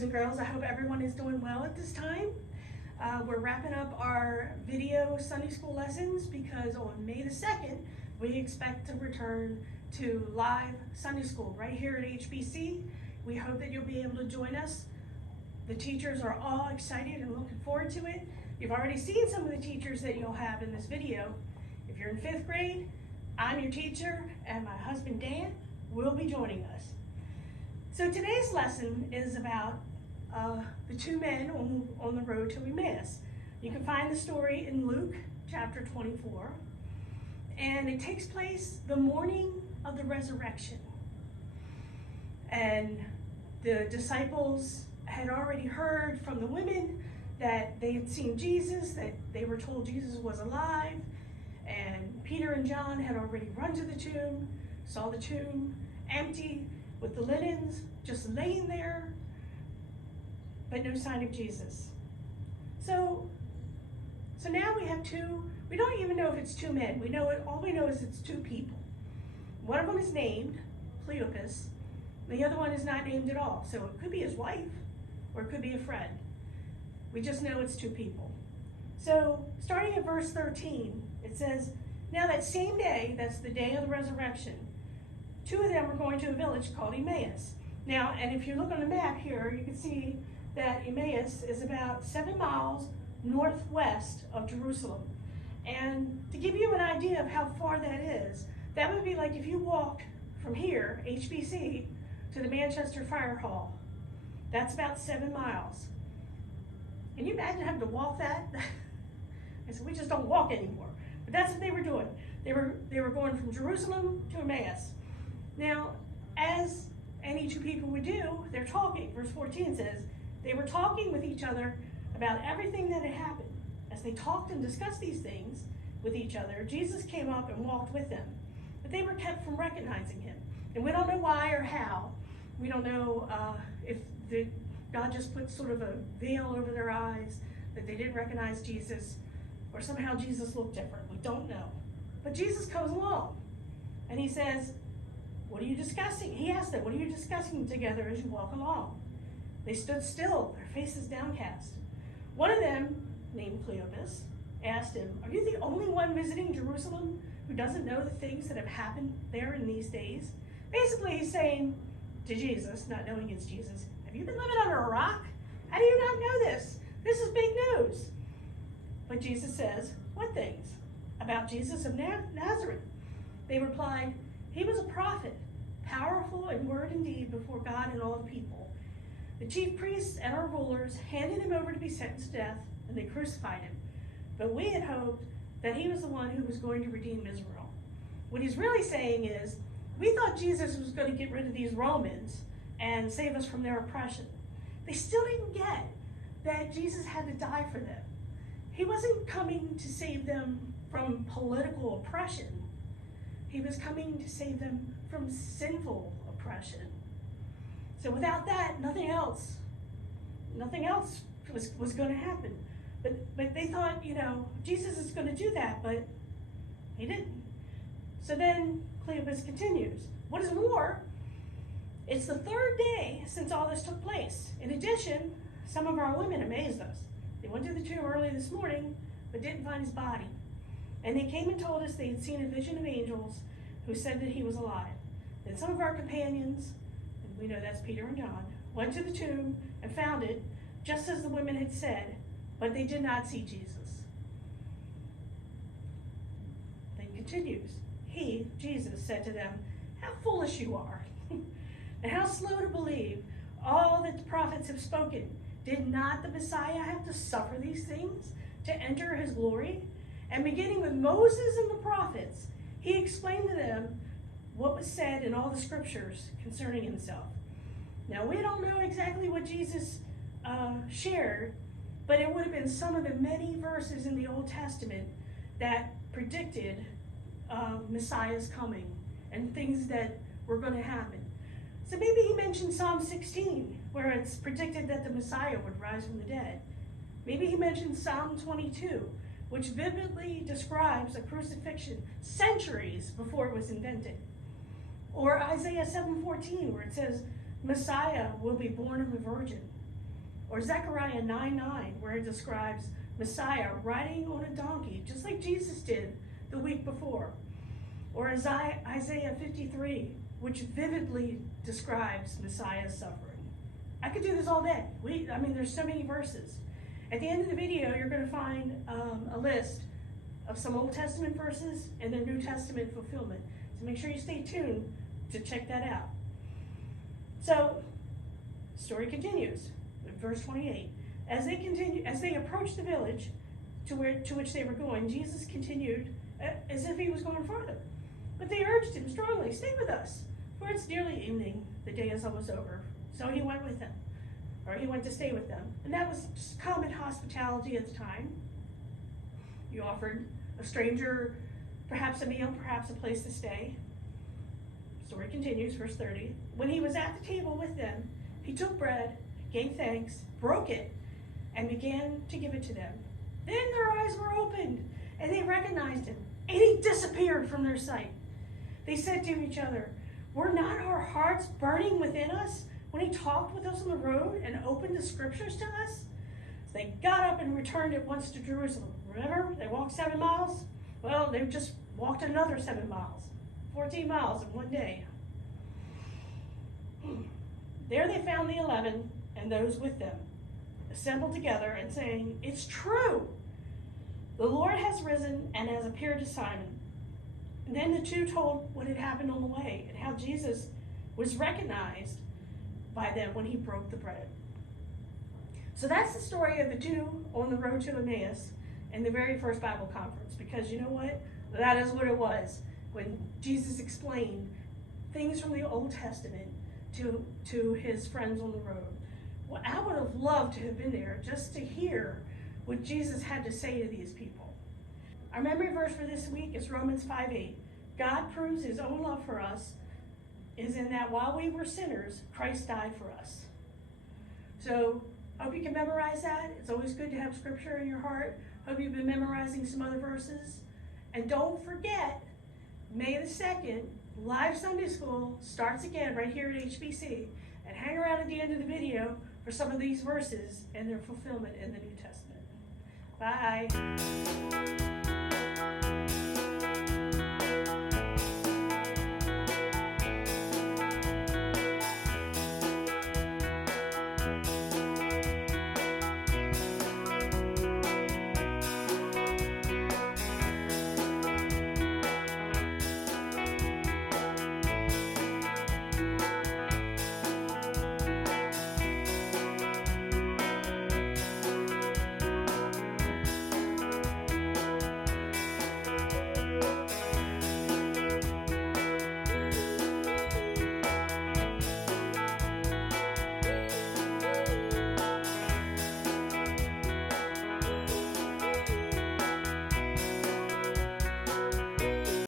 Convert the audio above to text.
boys and girls. I hope everyone is doing well at this time. We're wrapping up our video Sunday school lessons because on May the 2nd, we expect to return to live Sunday school right here at HBC. We hope that you'll be able to join us. The teachers are all excited and looking forward to it. You've already seen some of the teachers that you'll have in this video. If you're in 5th grade, I'm your teacher, and my husband Dan will be joining us. So today's lesson is about the two men on the road to Emmaus. You can find the story in Luke chapter 24, and it takes place the morning of the resurrection. And the disciples had already heard from the women that they had seen Jesus, that they were told Jesus was alive, and Peter and John had already run to the tomb, saw the tomb empty with the linens just laying there, but no sign of Jesus. So now we have we don't even know if it's two men. All we know is it's two people. One of them is named Cleopas, the other one is not named at all. So it could be his wife, or it could be a friend. We just know it's two people. So starting at verse 13, it says, "Now that same day, that's the day of the resurrection, two of them were going to a village called Emmaus." Now, and if you look on the map here, you can see that Emmaus is about 7 miles northwest of Jerusalem. And to give you an idea of how far that is, that would be like if you walked from here, HBC, to the Manchester Fire Hall. That's about 7 miles. Can you imagine having to walk that? I said, we just don't walk anymore. But that's what they were doing. They were going from Jerusalem to Emmaus. Now, as any two people would do, they're talking. Verse 14 says, they were talking with each other about everything that had happened. As they talked and discussed these things with each other, Jesus came up and walked with them. But they were kept from recognizing him. And we don't know why or how. We don't know if God just put sort of a veil over their eyes, that they didn't recognize Jesus, or somehow Jesus looked different. We don't know. But Jesus comes along, and he says, "What are you discussing?" He asked them, "What are you discussing together as you walk along?" They stood still, their faces downcast. One of them, named Cleopas, asked him, "Are you the only one visiting Jerusalem who doesn't know the things that have happened there in these days?" Basically, he's saying to Jesus, not knowing it's Jesus, "Have you been living under a rock? How do you not know this? This is big news." But Jesus says, "What things?" "About Jesus of Nazareth." They replied, "He was a prophet, powerful in word and deed before God and all the people. The chief priests and our rulers handed him over to be sentenced to death, and they crucified him. But we had hoped that he was the one who was going to redeem Israel." What he's really saying is, we thought Jesus was going to get rid of these Romans and save us from their oppression. They still didn't get that Jesus had to die for them. He wasn't coming to save them from political oppression. He was coming to save them from sinful oppression. So without that, nothing else was going to happen. But they thought, Jesus is going to do that, but he didn't. So then Cleopas continues, "What is more, it's the 3rd day since all this took place. In addition, some of our women amazed us. They went to the tomb early this morning, but didn't find his body. And they came and told us they had seen a vision of angels who said that he was alive. Then some of our companions," and we know that's Peter and John, "went to the tomb and found it just as the women had said, but they did not see Jesus." Then continues, "He, Jesus, said to them, 'How foolish you are, and how slow to believe all that the prophets have spoken. Did not the Messiah have to suffer these things to enter his glory?' And beginning with Moses and the prophets, he explained to them what was said in all the scriptures concerning himself." Now, we don't know exactly what Jesus shared, but it would have been some of the many verses in the Old Testament that predicted Messiah's coming and things that were going to happen. So maybe he mentioned Psalm 16, where it's predicted that the Messiah would rise from the dead. Maybe he mentioned Psalm 22, which vividly describes a crucifixion centuries before it was invented. Or Isaiah 7:14, where it says, Messiah will be born of a virgin. Or Zechariah 9:9, where it describes Messiah riding on a donkey, just like Jesus did the week before. Or Isaiah 53, which vividly describes Messiah's suffering. I could do this all day. There's so many verses. At the end of the video, you're going to find a list of some Old Testament verses and their New Testament fulfillment. So make sure you stay tuned to check that out. So, the story continues in verse 28. As they approached the village to which they were going, Jesus continued as if he was going further. But they urged him strongly, "Stay with us, for it's nearly evening. The day is almost over." So he went with them, or he went to stay with them. And that was just common hospitality at the time. You offered a stranger perhaps a meal, perhaps a place to stay. Story continues, verse 30. When he was at the table with them, he took bread, gave thanks, broke it, and began to give it to them. Then their eyes were opened, and they recognized him, and he disappeared from their sight. They said to each other, "Were not our hearts burning within us when he talked with us on the road and opened the scriptures to us?" So they got up and returned at once to Jerusalem. Remember, they walked 7 miles? Well, they just walked another 7 miles. 14 miles in one day. There they found the 11 and those with them, assembled together and saying, "It's true. The Lord has risen and has appeared to Simon." And then the two told what had happened on the way and how Jesus was recognized by them when he broke the bread. So that's the story of the two on the road to Emmaus in the very first Bible conference. Because you know what? That is what it was when Jesus explained things from the Old Testament to his friends on the road. Well, I would have loved to have been there just to hear what Jesus had to say to these people. Our memory verse for this week is Romans 5:8. God proves his own love for us is in that while we were sinners, Christ died for us. So I hope you can memorize that. It's always good to have scripture in your heart. Hope you've been memorizing some other verses. And don't forget, May the 2nd, live Sunday school starts again right here at HBC. And hang around at the end of the video for some of these verses and their fulfillment in the New Testament. Bye.